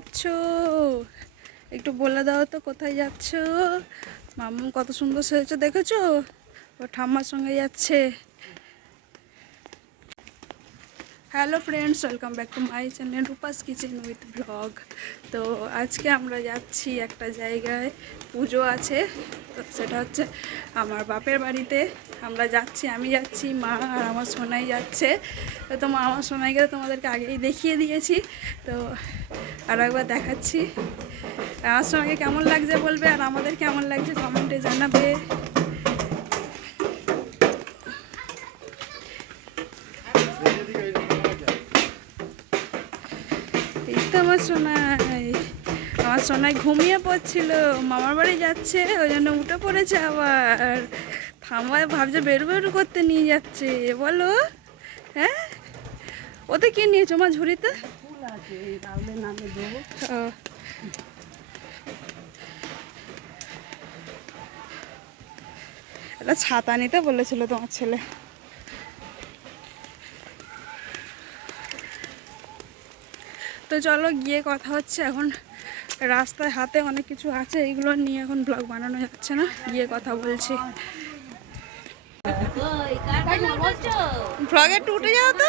যাচ্ছ? একটু বলে দাও তো কোথায় যাচ্ছ? মামু কত সুন্দর সেজেছে, দেখেছ? ও ঠাম্মার সঙ্গে যাচ্ছে। Hello friends welcome back to my channel Rupa's Kitchen with blog তো আজকে আমরা যাচ্ছি একটা জায়গায়, পুজো আছে, তো সেটা হচ্ছে আমার বাপের বাড়িতে। আমরা যাচ্ছি, আমি যাচ্ছি, মা আর আমার সোনাই যাচ্ছে। তো মা, আমার সোনাইকে তোমাদেরকে আগেই দেখিয়ে দিয়েছি। তো আরও একবার দেখাচ্ছি। আমার সোনাকে কেমন লাগছে বলবে? আর আমাদের কেমন লাগছে? কমেন্টে জানাবে এই তো আমার সোনাই আমার সোনাই ঘুমিয়ে পড়ছিল, মামার বাড়ি যাচ্ছে, ওই জন্য উঠে পড়েছে আবার। থামায় ভাবছে বেরু বেরু করতে নিয়ে যাচ্ছে বলো হ্যাঁ? ওতে কি নিয়েছো, মা ঝুড়িতে? ও। একটা ছাতা নিতে বলেছিল তোমার ছেলে। তো চলো গিয়ে কথা হচ্ছে এখন। রাস্তায় হাতে অনেক কিছু আছে এগুলো নিয়ে এখন ব্লগ বানানো যাচ্ছে না গিয়ে কথা বলছি। ব্লগে একটু উঠে যাও তো।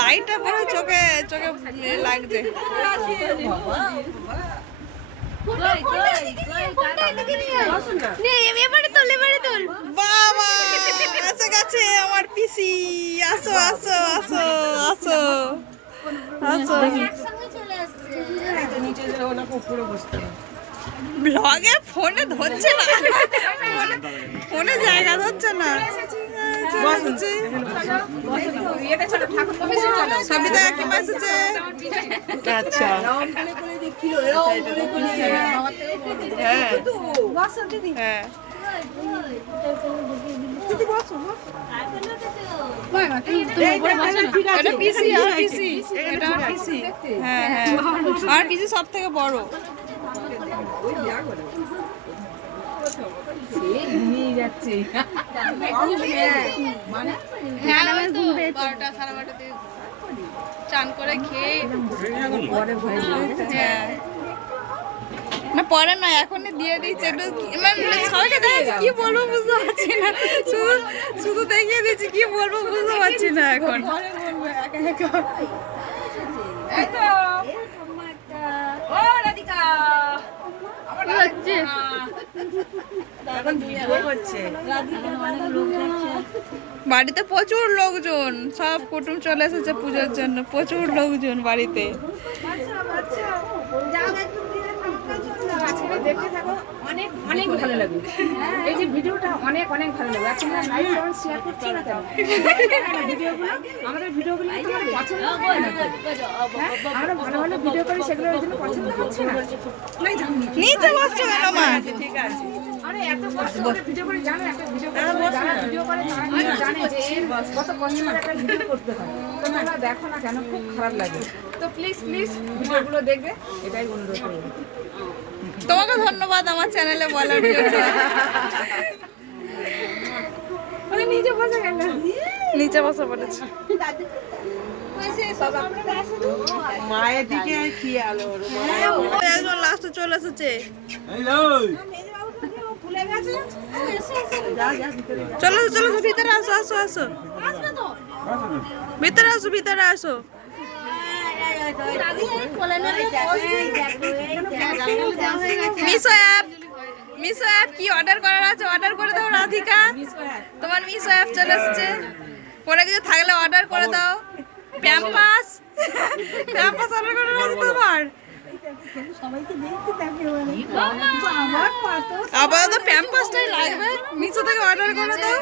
লাইটটা পুরো চোখে চোখে লাগছে। বাবা এসে গেছে আমার পিসি। আসো আসো আসো আসো আসো। ব্লগে ফোনে ধরছে না। ফোনে জায়গা ধরছে না। আচ্ছা। হ্যাঁ। আর পিসি পিসি হ্যাঁ সব থেকে বড় চান করে খেয়ে হ্যাঁ। না পরে না এখনই দিয়ে দিচ্ছে একটু মানে সবাইকে দেখাচ্ছি কি বলব বুঝতে পারছি না। শুধু শুধু দেখিয়ে দিচ্ছি কি বলব বুঝতে পারছি না এখন। বাড়িতে প্রচুর লোকজন। সব কুটুম চলে এসেছে পুজোর জন্য। প্রচুর লোকজন বাড়িতে। দেখতে থাকো অনেক অনেক ভালো লাগবে এই যে ভিডিওটা অনেক অনেক ভালো লাগবে এখন লাইক কমেন্ট শেয়ার করছ না কেন? ভিডিওগুলো আমাদের ভিডিওগুলো তোমার পছন্দ হয় না। হ্যাঁ? আমরা ভালো ভালো ভিডিও করি সেগুলো ওই জন্য পছন্দ হচ্ছে না। নিচে বসছো কেন মা? আরে এত কষ্ট করে ভিডিও করে জানো একটা ভিডিও করে যারা ভিডিও করে তারা জানে যে এর কত কষ্ট করে একটা ভিডিও করতে হয়। তোমরা দেখো না কেন খুব খারাপ লাগে। তো প্লিজ প্লিজ ভিডিওগুলো দেখবে এটাই অনুরোধ করব। তোমাকে ধন্যবাদ আমার চ্যানেলে বলার জন্য। বসে গেল নিচে বসে পড়েছে মায়ের দিকে কি আলো একজন লাস্টে চলে এসেছে। চলো চলো ভিতরে আসো আসো আসো। ভিতরে আসো ভিতরে আসো। মিশো অ্যাপ মিশো অ্যাপ কি অর্ডার করার আছে? অর্ডার করে দাও, রাধিকা। তোমার মিশো অ্যাপ চলে এসেছে। পরে কিছু থাকলে অর্ডার করে দাও। প্যাম্পাস প্যাম্পাস অর্ডার করে আছে তোমার? আপাতত প্যাম্পাসটাই লাগবে। মিশো থেকে অর্ডার করে দাও।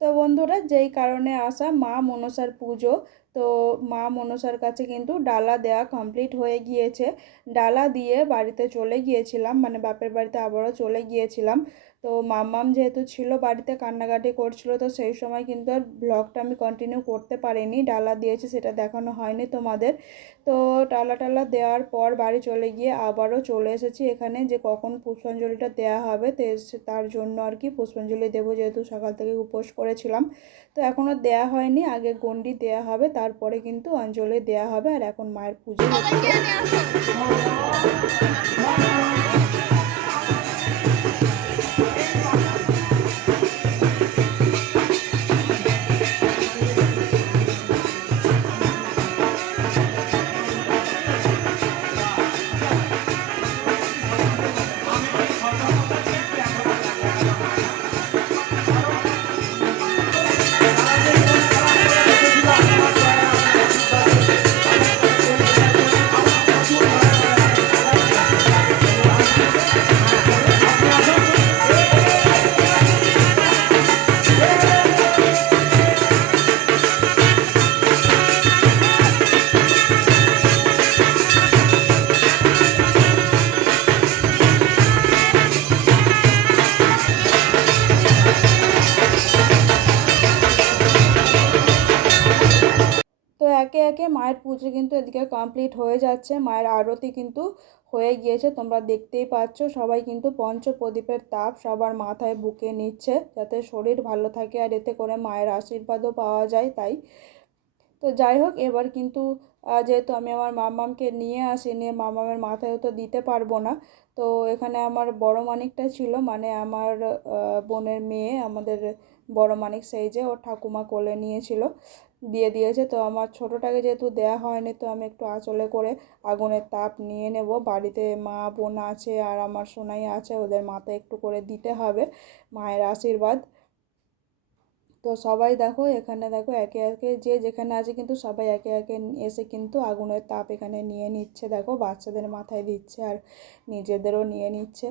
তো বন্ধুরা যেই কারণে আসা মা মনসার পুজো তো মা মনসার কাছে কিন্তু ডালা দেয়া কমপ্লিট হয়ে গিয়েছে। ডালা দিয়ে বাড়িতে চলে গিয়েছিলাম মানে বাপের বাড়িতে আবারও চলে গিয়েছিলাম। তো মাম্মাম যেহেতু ছিল, বাড়িতে কান্নাকাটি করছিল, তো সেই সময় কিন্তু আর ব্লগটা আমি কন্টিনিউ করতে পারিনি। ডালা দিয়েছে, সেটা দেখানো হয়নি তোমাদের। তো ডালা টালা দেওয়ার পর বাড়ি চলে গিয়ে আবারও চলে এসেছি। এখানে যে কখন পুষ্পাঞ্জলিটা দেওয়া হবে, তো তার জন্য আর কি পুষ্পাঞ্জলি দেবো যেহেতু সকাল থেকে উপোস করেছিলাম। তো এখনও দেয়া হয়নি, আগে গন্ডি দেয়া হবে, তারপরে কিন্তু অঞ্জলি দেয়া হবে। আর এখন মায়ের পুজো। হচ্ছে। একে একে মায়ের পুজো কিন্তু এদিকে কমপ্লিট হয়ে যাচ্ছে। মায়ের আরতি কিন্তু হয়ে গিয়েছে, তোমরা দেখতেই পাচ্ছ। সবাই কিন্তু পঞ্চপ্রদীপের তাপ সবার মাথায় বুকে নিচ্ছে যাতে শরীর ভালো থাকে আর এতে করে মায়ের আশীর্বাদও পাওয়া যায় তাই। তো যাই হোক, এবার কিন্তু যেহেতু আমি আমার মামামকে নিয়ে আসিনি মামামের মাথায় তো দিতে পারব না। তো এখানে আমার বড় মানিকটা ছিল মানে আমার বোনের মেয়ে, আমাদের বড় মানিক সেই যে, ওর ঠাকুমা কোলে নিয়েছিল। দিয়ে দিয়েছে। তো আমার ছোটোটাকে যেহেতু দেয়া হয়নি, তো আমি একটু আঁচলে করে আগুনের তাপ নিয়ে নেব। বাড়িতে মা, বোন আছে আর আমার সোনাই আছে, ওদের মাথায় একটু করে দিতে হবে মায়ের আশীর্বাদ। তো সবাই দেখো, এখানে দেখো, একে একে যে যেখানে আছে কিন্তু সবাই একে একে এসে কিন্তু আগুনের তাপ এখানে নিয়ে নিচ্ছে। দেখো, বাচ্চাদের মাথায় দিচ্ছে আর নিজেদেরও নিয়ে নিচ্ছে।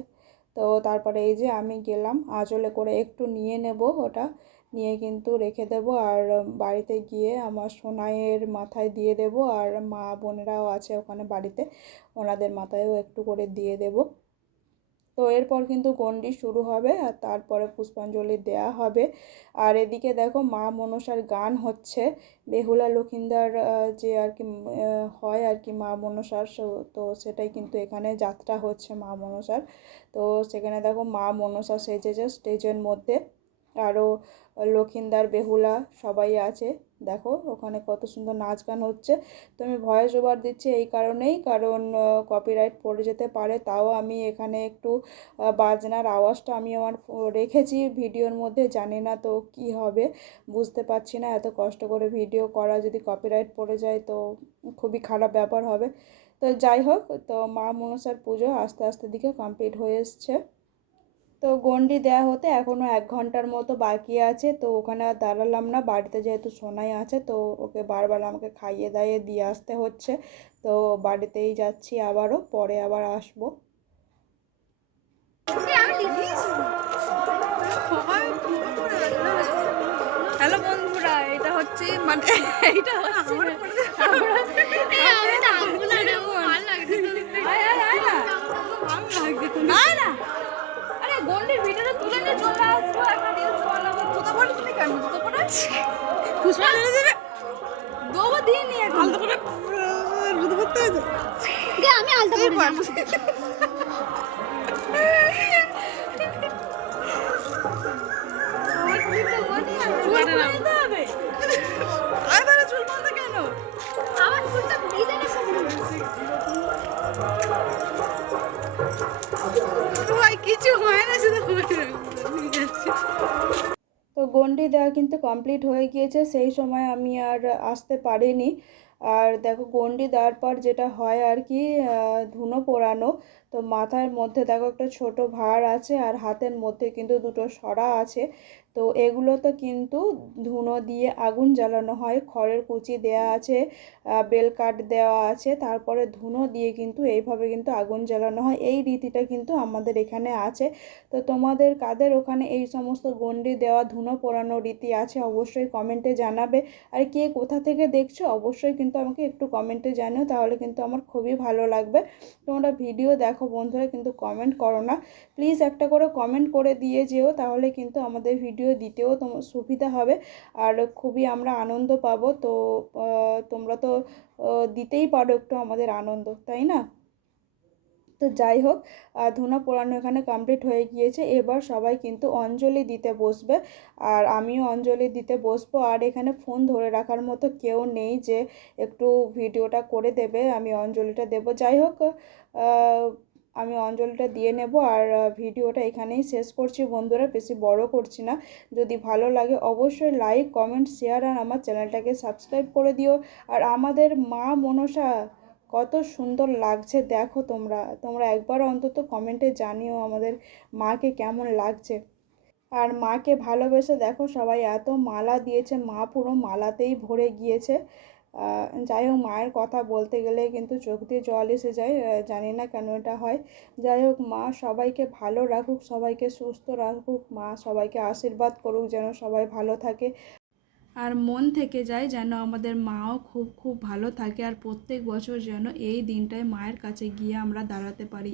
তো তারপরে এই যে আমি গেলাম, আঁচলে করে একটু নিয়ে নেব ওটা। নিয়ে কিন্তু রেখে দেব। আর বাড়িতে গিয়ে আমার সোনাইয়ের মাথায় দিয়ে দেব। আর, মা বোনেরাও আছে ওখানে বাড়িতে, ওনাদের মাথায়ও একটু করে দিয়ে দেব। তো এরপর কিন্তু গন্ডি শুরু হবে আর তারপরে পুষ্পাঞ্জলি দেয়া হবে। আর এদিকে দেখো মা মনসার গান হচ্ছে। বেহুলা, লক্ষিন্দার যে আর কি হয় আর কি মা মনসার তো সেটাই কিন্তু এখানে যাত্রা হচ্ছে মা মনসার। তো সেখানে দেখো মা মনসা সেজেছে স্টেজের মধ্যে। আরও লক্ষিন্দার বেহুলা সবাই আছে। দেখো, ওখানে কত সুন্দর নাচ গান হচ্ছে। তো আমি ভয়েস ওভার দিচ্ছি এই কারণেই, কারণ কপিরাইট পড়ে যেতে পারে। তাও আমি এখানে একটু বাজনার আওয়াজটা আমি আমার রেখেছি ভিডিওর মধ্যে। জানি না তো কি হবে, বুঝতে পারছি না। এত কষ্ট করে ভিডিও করা যদি কপিরাইট পড়ে যায় তো খুবই খারাপ ব্যাপার হবে। তো যাই হোক, তো মা মনসার পুজো আস্তে আস্তে দিকে কমপ্লিট হয়ে এসছে। তো গন্ডি দেয়া হতে এখনও এক ঘণ্টার মতো বাকি আছে তো ওখানে আর দাঁড়ালাম না। বাড়িতে যেহেতু সোনাই আছে তো ওকে বারবার আমাকে খাইয়ে দাইয়ে দিয়ে আসতে হচ্ছে। তো বাড়িতেই যাচ্ছি আবারও পরে আবার আসব। হ্যালো বন্ধুরা এটা হচ্ছে মানে এইটা হচ্ছে পুষ্পা মেরে দেবে দেবো দিয়ে নিয়ে আলতো করে জুতো পরতে হয়েছে? আমি আলতা যাব। চুল গন্ডি দেওয়া কিন্তু কমপ্লিট হয়ে গিয়েছে, সেই সময় আমি আর আসতে পারিনি। আর দেখো, গন্ডি দেওয়ার পর যেটা হয় আর কি ধুনো পোড়ানো, তো মাথার মধ্যে দেখো একটা ছোট ভাঁড় আছে আর হাতের মধ্যে কিন্তু দুটো সরা আছে। তো এগুলোতে কিন্তু ধুনো দিয়ে আগুন জ্বালানো হয়। খড়ের কুচি দেওয়া আছে বেল কাঠ দেওয়া আছে, তারপরে ধুনো দিয়ে কিন্তু এইভাবে কিন্তু আগুন জ্বালানো হয়। এই রীতিটা কিন্তু আমাদের এখানে আছে। তো তোমাদের কাদের ওখানে এই সমস্ত গণ্ডি দেওয়া, ধুনো পোড়ানো রীতি আছে অবশ্যই কমেন্টে জানাবে। আর কে কোথা থেকে দেখছ অবশ্যই কিন্তু আমাকে একটু কমেন্টে জানিও, তাহলে কিন্তু আমার খুবই ভালো লাগবে। তোমরা ভিডিও দেখো বন্ধুরা, কিন্তু কমেন্ট করো না। প্লিজ একটা করে কমেন্ট করে দিয়ে যেও, তাহলে কিন্তু আমাদের ভিডিও দিতেও তোমার সুবিধা হবে। আর খুবই আমরা আনন্দ পাবো। তো তোমরা তো দিতেই পারো একটু আমাদের আনন্দ, তাই না? তো যাই হোক ধুনো পোড়ানো এখানে কমপ্লিট হয়ে গিয়েছে। এবার সবাই কিন্তু অঞ্জলি দিতে বসবে। আর আমিও অঞ্জলি দিতে বসবো। আর এখানে ফোন ধরে রাখার মতো কেউ নেই যে একটু ভিডিওটা করে দেবে। আমি অঞ্জলিটা দেব। যাই হোক আমি অঞ্জলিটা দিয়ে নেব আর ভিডিওটা এখানেই শেষ করছি। বন্ধুরা, বেশি বড় করছি না। যদি ভালো লাগে অবশ্যই লাইক কমেন্ট শেয়ার আর আমার চ্যানেলটাকে সাবস্ক্রাইব করে দিও। আর আমাদের মা মনসা কত সুন্দর লাগছে, দেখো তোমরা। তোমরা একবার অন্তত কমেন্টে জানিও আমাদের মাকে কেমন লাগছে। আর মাকে ভালোবেসে দেখো সবাই এত মালা দিয়েছে, মা পুরো মালাতেই ভরে গিয়েছে। যাই হোক, মায়ের কথা বলতে গেলে কিন্তু চোখ দিয়ে জল এসে যায় জানি না কেন এটা হয়। যাই হোক, মা সবাইকে ভালো রাখুক, সবাইকে সুস্থ রাখুক, মা সবাইকে আশীর্বাদ করুক যেন সবাই ভালো থাকে। আর মন থেকে যায় যেন আমাদের মাও খুব খুব ভালো থাকে, আর প্রত্যেক বছর যেন এই দিনটায় মায়ের কাছে গিয়ে আমরা দাঁড়াতে পারি।